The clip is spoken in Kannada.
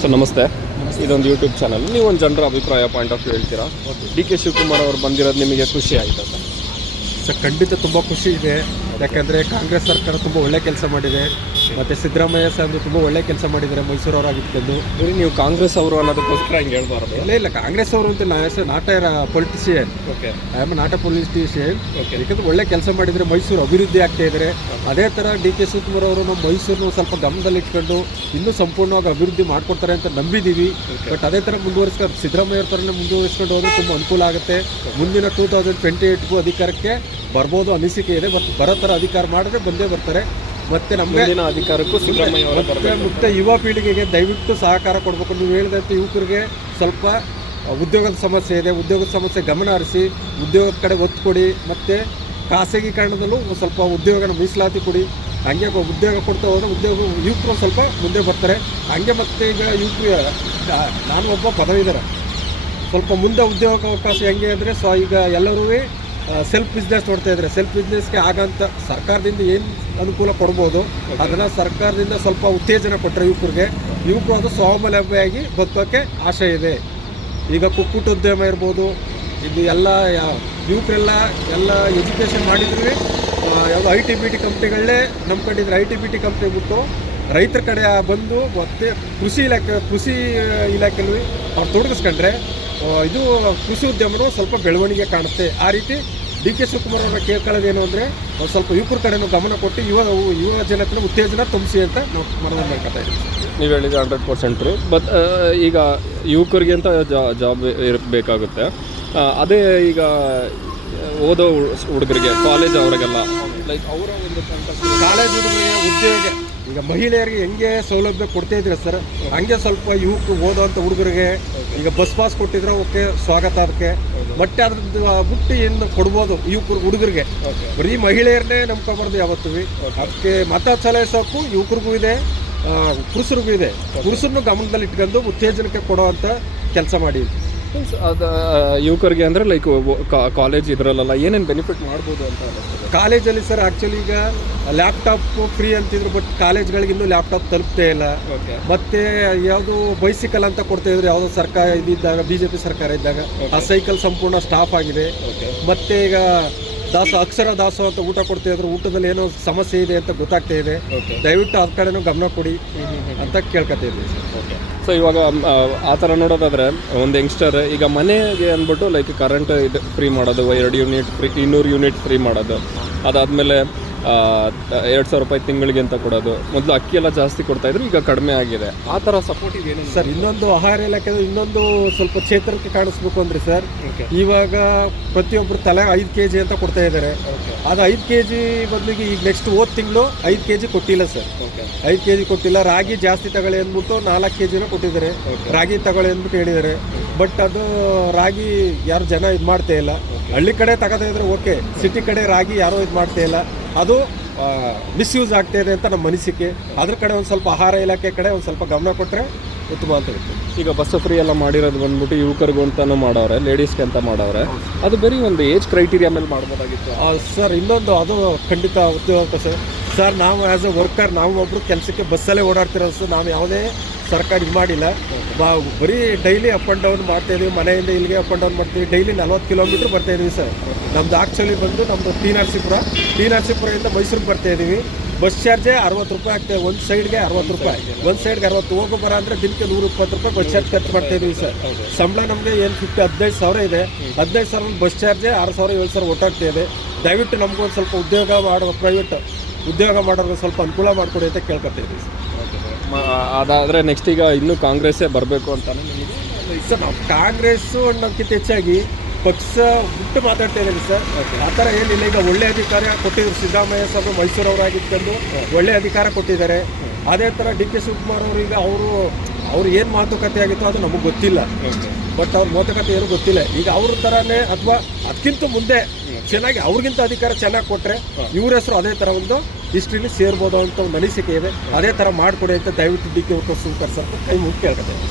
ಸರ್ ನಮಸ್ತೆ. ಇದೊಂದು ಯೂಟ್ಯೂಬ್ ಚಾನಲ್. ನೀವು ಒಂದು ಜನರ ಅಭಿಪ್ರಾಯ ಪಾಯಿಂಟ್ ಆಫ್ ವ್ಯೂ ಹೇಳ್ತೀರಾ? ಡಿ ಕೆ ಶಿವಕುಮಾರ್ ಅವರು ಬಂದಿರೋದು ನಿಮಗೆ ಖುಷಿ ಆಯಿತಾ ಸರ್? ಖಂಡಿತ ತುಂಬ ಖುಷಿ ಇದೆ. ಯಾಕೆಂದರೆ ಕಾಂಗ್ರೆಸ್ ಸರ್ಕಾರ ತುಂಬ ಒಳ್ಳೆ ಕೆಲಸ ಮಾಡಿದೆ. ಮತ್ತು ಸಿದ್ದರಾಮಯ್ಯ ಸಾಹೇಬ್ ತುಂಬ ಒಳ್ಳೆ ಕೆಲಸ ಮಾಡಿದ್ದಾರೆ ಮೈಸೂರವರಾಗಿದ್ದು. ಬರೀ ನೀವು ಕಾಂಗ್ರೆಸ್ ಅವರು ಅನ್ನೋದಕ್ಕೋಸ್ಕರ ಹಿಂಗೆ ಹೇಳ್ಬಾರ್ದು. ಇಲ್ಲ ಕಾಂಗ್ರೆಸ್ ಅವರು ಅಂತ not A politician. Okay, I am not A politician. Okay, ಯಾಕಂದರೆ ಒಳ್ಳೆ ಕೆಲಸ ಮಾಡಿದರೆ ಮೈಸೂರು ಅಭಿವೃದ್ಧಿ ಆಗ್ತಾ ಇದ್ದಾರೆ. ಅದೇ ಥರ ಡಿ ಕೆ ಶಿವಕುಮಾರ್ ಅವರು ನಮ್ಮ ಮೈಸೂರನ್ನು ಸ್ವಲ್ಪ ಗಮನದಲ್ಲಿಟ್ಕೊಂಡು ಇನ್ನೂ ಸಂಪೂರ್ಣವಾಗಿ ಅಭಿವೃದ್ಧಿ ಮಾಡ್ಕೊಡ್ತಾರೆ ಅಂತ ನಂಬಿದ್ದೀವಿ. ಬಟ್ ಅದೇ ಥರ ಮುಂದುವರಿಸ್ಕೊಂಡು ಸಿದ್ದರಾಮಯ್ಯ ಅವ್ರ ಥರನೇ ಮುಂದುವರಿಸ್ಕೊಂಡು ಹೋದ್ರೆ ತುಂಬ ಅನುಕೂಲ ಆಗುತ್ತೆ. ಮುಂದಿನ 2028ಗೂ ಅಧಿಕಾರಕ್ಕೆ ಬರ್ಬೋದು ಅನಿಸಿಕೆ ಇದೆ. ಬಟ್ ಬರೋ ಥರ ಅಧಿಕಾರ ಮಾಡಿದ್ರೆ ಬಂದೇ ಬರ್ತಾರೆ. ಮತ್ತು ನಮಗೆ ಅಧಿಕಾರಕ್ಕೂ ಸಿದ್ದರಾಮಯ್ಯ ಅವರ ಮತ್ತು ಯುವ ಪೀಳಿಗೆಗೆ ದಯವಿಟ್ಟು ಸಹಕಾರ ಕೊಡಬೇಕು. ನೀವು ಹೇಳಿದಂತೆ ಯುವಕರಿಗೆ ಸ್ವಲ್ಪ ಉದ್ಯೋಗದ ಸಮಸ್ಯೆ ಇದೆ. ಉದ್ಯೋಗದ ಸಮಸ್ಯೆ ಗಮನ ಹರಿಸಿ ಉದ್ಯೋಗದ ಕಡೆ ಒತ್ತು ಕೊಡಿ. ಮತ್ತು ಖಾಸಗೀಕರಣದಲ್ಲೂ ಸ್ವಲ್ಪ ಉದ್ಯೋಗನ ಮೀಸಲಾತಿ ಕೊಡಿ. ಹಂಗೆ ಉದ್ಯೋಗ ಕೊಡ್ತಾ ಹೋದರೆ ಯುವಕರು ಸ್ವಲ್ಪ ಮುಂದೆ ಬರ್ತಾರೆ. ಹಂಗೆ ಮತ್ತು ಈಗ ಯುವಕರು, ನಾನು ಒಬ್ಬ ಪದವೀಧರ, ಸ್ವಲ್ಪ ಮುಂದೆ ಉದ್ಯೋಗ ಅವಕಾಶ ಹೆಂಗೆ ಅಂದರೆ ಈಗ ಎಲ್ಲರೂ ಸೆಲ್ಫ್ ಬಿಸ್ನೆಸ್ ನೋಡ್ತಾ ಇದ್ದಾರೆ. ಸೆಲ್ಫ್ ಬಿಸ್ನೆಸ್ಗೆ ಆಗಂತ ಸರ್ಕಾರದಿಂದ ಏನು ಅನುಕೂಲ ಕೊಡ್ಬೋದು ಅದನ್ನು ಸರ್ಕಾರದಿಂದ ಸ್ವಲ್ಪ ಉತ್ತೇಜನ ಕೊಟ್ಟರೆ ಯುವಕರು ಅದು ಸ್ವಾವಲಂಬಿಯಾಗಿ ಬದುಕೋಕ್ಕೆ ಆಶೆ ಇದೆ. ಈಗ ಕುಕ್ಕುಟೋದ್ಯಮ ಇರ್ಬೋದು, ಇದು ಎಲ್ಲ ಯುವಕರೆಲ್ಲ ಎಜುಕೇಷನ್ ಮಾಡಿದ್ರೆ ಯಾವುದೋ IT-BT ಕಂಪ್ನಿಗಳನ್ನೇ ನಂಬ್ಕೊಂಡಿದ್ರೆ IT-BT ಕಂಪ್ನಿ ಬಿಟ್ಟು ರೈತರ ಕಡೆ ಬಂದು ಮತ್ತು ಕೃಷಿ ಇಲಾಖೆಯಲ್ಲಿ ಅವ್ರು ತೊಡಗಿಸ್ಕೊಂಡ್ರೆ ಇದು ಕೃಷಿ ಉದ್ಯಮನೂ ಸ್ವಲ್ಪ ಬೆಳವಣಿಗೆ ಕಾಣುತ್ತೆ. ಆ ರೀತಿ ಡಿ ಕೆ ಶಿವಕುಮಾರ್ ಅವರ ಕೇಳ್ಕೊಳ್ಳೋದೇನು ಅಂದರೆ ಸ್ವಲ್ಪ ಯುವಕರ ಕಡೆನೂ ಗಮನ ಕೊಟ್ಟು ಯುವ ಜನತೆನ ಉತ್ತೇಜನ ತುಂಬಿಸಿ ಅಂತ ನಾವು ಮನವಿ ಮಾಡ್ಕೊತಾ ಇದ್ದೀವಿ. ನೀವು ಹೇಳಿದ್ರೆ 100% ರೀ. ಬಟ್ ಈಗ ಯುವಕರಿಗೆ ಅಂತ ಜಾಬ್ ಇರಬೇಕಾಗುತ್ತೆ. ಅದೇ ಈಗ ಓದೋ ಹುಡುಗರಿಗೆ, ಕಾಲೇಜ್ ಅವರಿಗೆಲ್ಲ ಲೈಕ್ ಅವರ ಒಂದು ಕಾಲೇಜ್ ಹುಡುಗರಿಗೆ ಉದ್ಯೋಗ, ಈಗ ಮಹಿಳೆಯರಿಗೆ ಹೆಂಗೆ ಸೌಲಭ್ಯ ಕೊಡ್ತಾ ಇದ್ರೆ ಸರ್, ಹಂಗೆ ಸ್ವಲ್ಪ ಯುವಕರು ಓದೋವಂಥ ಹುಡುಗರಿಗೆ ಈಗ ಬಸ್ ಪಾಸ್ ಕೊಟ್ಟಿದ್ರೆ ಓಕೆ, ಸ್ವಾಗತ. ಅದಕ್ಕೆ ಮತ್ತೆ ಅದ್ರದ್ದು ಬಿಟ್ಟು ಏನು ಕೊಡ್ಬೋದು ಹುಡುಗರಿಗೆ. ಬರೀ ಮಹಿಳೆಯರನ್ನೇ ನಂಬ್ಕೊಬಾರ್ದು ಯಾವತ್ತೂ. ಅದಕ್ಕೆ ಮತ ಚಲಾಯಿಸೋಕ್ಕೂ ಯುವಕರಿಗೂ ಇದೆ, ಪುರುಷರಿಗೂ ಇದೆ. ಪುರುಷರನ್ನು ಗಮನದಲ್ಲಿ ಇಟ್ಕೊಂಡು ಉತ್ತೇಜನಕ್ಕೆ ಕೊಡುವಂಥ ಕೆಲಸ ಮಾಡಿ. ಅದು ಯುವಕರಿಗೆ ಅಂದರೆ ಲೈಕ್ ಕಾಲೇಜ್ ಇದರಲ್ಲ ಏನೇನು ಬೆನಿಫಿಟ್ ಮಾಡ್ಬೋದು ಅಂತ? ಕಾಲೇಜಲ್ಲಿ ಸರ್ ಆ್ಯಕ್ಚುಲಿ ಈಗ ಲ್ಯಾಪ್ಟಾಪ್ ಫ್ರೀ ಅಂತಿದ್ರು, ಬಟ್ ಕಾಲೇಜ್ಗಳಿಗೆ ಇನ್ನೂ ಲ್ಯಾಪ್ಟಾಪ್ ತಲುಪ್ತೇ ಇಲ್ಲ. ಮತ್ತು ಯಾವುದು ಬೈಸಿಕಲ್ ಅಂತ ಕೊಡ್ತಾ ಇದ್ರು ಯಾವುದೋ ಸರ್ಕಾರ ಇದ್ದಾಗ, BJP ಸರ್ಕಾರ ಇದ್ದಾಗ ಆ ಸೈಕಲ್ ಸಂಪೂರ್ಣ ಸ್ಟಾಪ್ ಆಗಿದೆ. ಮತ್ತು ಈಗ ಅಕ್ಷರ ದಾಸೋ ಅಂತ ಊಟ ಕೊಡ್ತಾ ಇದ್ರು, ಊಟದಲ್ಲಿ ಏನೋ ಸಮಸ್ಯೆ ಇದೆ ಅಂತ ಗೊತ್ತಾಗ್ತಾ ಇದೆ. ದಯವಿಟ್ಟು ಅದ ಕಡೆನೂ ಗಮನ ಕೊಡಿ ಅಂತ ಕೇಳ್ಕೊತಾ ಇದ್ದೀವಿ. ಸೊ ಇವಾಗ ಆ ಥರ ನೋಡೋದಾದರೆ ಒಂದು ಯಂಗ್ಸ್ಟರ್ ಈಗ ಮನೆಗೆ ಅಂದ್ಬಿಟ್ಟು ಲೈಕ್ ಕರೆಂಟ್ ಇದು ಫ್ರೀ ಮಾಡೋದು, 2 ಯೂನಿಟ್ ಫ್ರೀ, 200 ಯೂನಿಟ್ ಫ್ರೀ ಮಾಡೋದು, ಅದಾದಮೇಲೆ 2,000 ರೂಪಾಯಿ ತಿಂಗಳಿಗೆ ಅಂತ ಕೊಡೋದು. ಮೊದಲು ಅಕ್ಕಿ ಎಲ್ಲ ಜಾಸ್ತಿ ಕೊಡ್ತಾಯಿದ್ರು, ಈಗ ಕಡಿಮೆ ಆಗಿದೆ. ಆ ಥರ ಸಪೋರ್ಟ್ ಇದೆ ಸರ್. ಇನ್ನೊಂದು ಆಹಾರ ಇಲಾಖೆ ಇನ್ನೊಂದು ಸ್ವಲ್ಪ ಚೇತರಿಕೆ ಕಾಣಿಸ್ಬೇಕು ಅಂದರೆ ಸರ್, ಇವಾಗ ಪ್ರತಿಯೊಬ್ಬರು ತಲೆ 5 kg ಅಂತ ಕೊಡ್ತಾ ಇದ್ದಾರೆ. ಅದು 5 kg ಬದಲಿಗೆ ಈಗ ನೆಕ್ಸ್ಟ್ ಹೋದ ತಿಂಗಳು 5 kg ಕೊಟ್ಟಿಲ್ಲ ಸರ್. 5 kg ಕೊಟ್ಟಿಲ್ಲ. ರಾಗಿ ಜಾಸ್ತಿ ತಗೊಳ್ಳಿ ಅಂದ್ಬಿಟ್ಟು 4 kg ಕೊಟ್ಟಿದ್ದಾರೆ. ರಾಗಿ ತಗೊಳ್ಳಿ ಅಂದ್ಬಿಟ್ಟು ಹೇಳಿದ್ದಾರೆ. ಬಟ್ ಅದು ರಾಗಿ ಯಾರು ಜನ ಇದು ಮಾಡ್ತಾ ಇಲ್ಲ. ಹಳ್ಳಿ ಕಡೆ ತಗೋತಾ ಇದ್ರೆ ಓಕೆ, ಸಿಟಿ ಕಡೆ ರಾಗಿ ಯಾರೋ ಇದು ಮಾಡ್ತಾ ಇಲ್ಲ. ಅದು ಮಿಸ್ಯೂಸ್ ಆಗ್ತಾ ಇದೆ ಅಂತ ನಮ್ಮ ಅನಿಸಿಕೆ. ಅದ್ರ ಕಡೆ ಒಂದು ಸ್ವಲ್ಪ ಆಹಾರ ಇಲಾಖೆ ಕಡೆ ಒಂದು ಸ್ವಲ್ಪ ಗಮನ ಕೊಟ್ಟರೆ ಉತ್ತಮ ಅಂತ ಇರುತ್ತೆ. ಈಗ ಬಸ್ ಫ್ರೀ ಎಲ್ಲ ಮಾಡಿರೋದು ಬಂದ್ಬಿಟ್ಟು ಯುವಕರಿಗೂ ಅಂತಲೂ ಮಾಡವ್ರೆ, ಲೇಡೀಸ್ಗೆ ಅಂತ ಮಾಡವ್ರೆ. ಅದು ಬರೀ ಒಂದು ಏಜ್ ಕ್ರೈಟೀರಿಯಾ ಮೇಲೆ ಮಾಡ್ಬೋದಾಗಿತ್ತು ಸರ್. ಇನ್ನೊಂದು ಅದು ಖಂಡಿತ ಉದ್ಯೋಗ ಸರ್. ನಾವು ಆ್ಯಸ್ ಎ ವರ್ಕರ್, ನಾವು ಒಬ್ಬರು ಕೆಲಸಕ್ಕೆ ಬಸ್ಸಲ್ಲೇ ಓಡಾಡ್ತಿರೋದು ಸರ್. ನಾವು ಯಾವುದೇ ಸರ್ಕಾರ ಇದು ಮಾಡಿಲ್ಲ. ಬರೀ ಡೈಲಿ ಅಪ್ ಆ್ಯಂಡ್ ಡೌನ್ ಮಾಡ್ತಾಯಿದ್ದೀವಿ. ಮನೆಯಿಂದ ಇಲ್ಲಿಗೆ ಅಪ್ ಆ್ಯಂಡ್ ಡೌನ್ ಮಾಡ್ತೀವಿ. ಡೈಲಿ 40 ಕಿಲೋಮೀಟ್ರ್ ಬರ್ತಾಯಿದ್ದೀವಿ ಸರ್. ನಮ್ಮದು ಆ್ಯಕ್ಚುಲಿ ಬಂದು ನಮ್ಮದು ಟಿ ನರಸೀಪುರದಿಂದ ಮೈಸೂರಿಗೆ ಬರ್ತಾಯಿದ್ದೀವಿ. ಬಸ್ ಚಾರ್ಜೇ 60 ರೂಪಾಯಿ ಆಗ್ತದೆ. ಒಂದು ಸೈಡ್ಗೆ 60 ರೂಪಾಯಿ, ಒಂದು ಸೈಡ್ಗೆ 60. ಹೋಗೋ ಬರ ಅಂದರೆ ದಿನಕ್ಕೆ 120 ರೂಪಾಯಿ ಬಸ್ ಚಾರ್ಜ್ ಖರ್ಚು ಮಾಡ್ತಾಯಿದ್ದೀವಿ ಸರ್. ಸಂಬಳ ನಮಗೆ ಏನು 15,000 ಇದೆ. 15,000 ಬಸ್ ಚಾರ್ಜೇ 6,000 7,000 ಒಟ್ಟಾಗ್ತಾ ಇದೆ. ದಯವಿಟ್ಟು ನಮಗೊಂದು ಸ್ವಲ್ಪ ಪ್ರೈವೇಟ್ ಉದ್ಯೋಗ ಮಾಡೋರಿಗೆ ಸ್ವಲ್ಪ ಅನುಕೂಲ ಮಾಡಿಕೊಡಿ ಅಂತ ಕೇಳ್ಕೊತೀವಿ ಸರ್. ಅದಾದರೆ ನೆಕ್ಸ್ಟ್ ಈಗ ಇನ್ನೂ ಕಾಂಗ್ರೆಸ್ಸೇ ಬರಬೇಕು ಅಂತಾನೆ ಸರ್. ನಾವು ಕಾಂಗ್ರೆಸ್ಸು ಅನ್ನೋಕ್ಕಿಂತ ಹೆಚ್ಚಾಗಿ ಪಕ್ಷ ಬಿಟ್ಟು ಮಾತಾಡ್ತಾ ಇದ್ದೀವಿ ಸರ್. ಆ ಥರ ಏನಿಲ್ಲ. ಈಗ ಒಳ್ಳೆ ಅಧಿಕಾರ ಕೊಟ್ಟಿದ್ರು ಸಿದ್ದರಾಮಯ್ಯ ಸಾಹೇಬ್, ಮೈಸೂರವರಾಗಿದ್ಕೊಂಡು ಒಳ್ಳೆ ಅಧಿಕಾರ ಕೊಟ್ಟಿದ್ದಾರೆ. ಅದೇ ಥರ ಡಿ ಕೆ ಶಿವಕುಮಾರ್ ಅವರು ಈಗ ಅವ್ರು ಏನು ಮಾತುಕತೆ ಆಗಿತ್ತು ಅದು ನಮಗೆ ಗೊತ್ತಿಲ್ಲ. ಬಟ್ ಅವ್ರ ಮಾತುಕತೆ ಏನೂ ಗೊತ್ತಿಲ್ಲ. ಈಗ ಅವ್ರ ಥರನೇ ಅಥವಾ ಅದಕ್ಕಿಂತ ಮುಂದೆ ಚೆನ್ನಾಗಿ ಅವ್ರಿಗಿಂತ ಅಧಿಕಾರ ಚೆನ್ನಾಗಿ ಕೊಟ್ಟರೆ ಇವ್ರ ಹೆಸರು ಅದೇ ಥರ ಒಂದು ಹಿಸ್ಟ್ರಿಲಿ ಸೇರ್ಬೋದು ಅಂತ ಒಂದು ಅನಿಸಿಕೆ ಇದೆ. ಅದೇ ಥರ ಮಾಡಿಕೊಡಿ ಅಂತ ದಯವಿಟ್ಟು ಡಿ ಕೆ ಶಿವಕುಮಾರ್ ಸರ್ ಕೈ ಮುಗಿ ಕೇಳ್ಕೊತೇವೆ.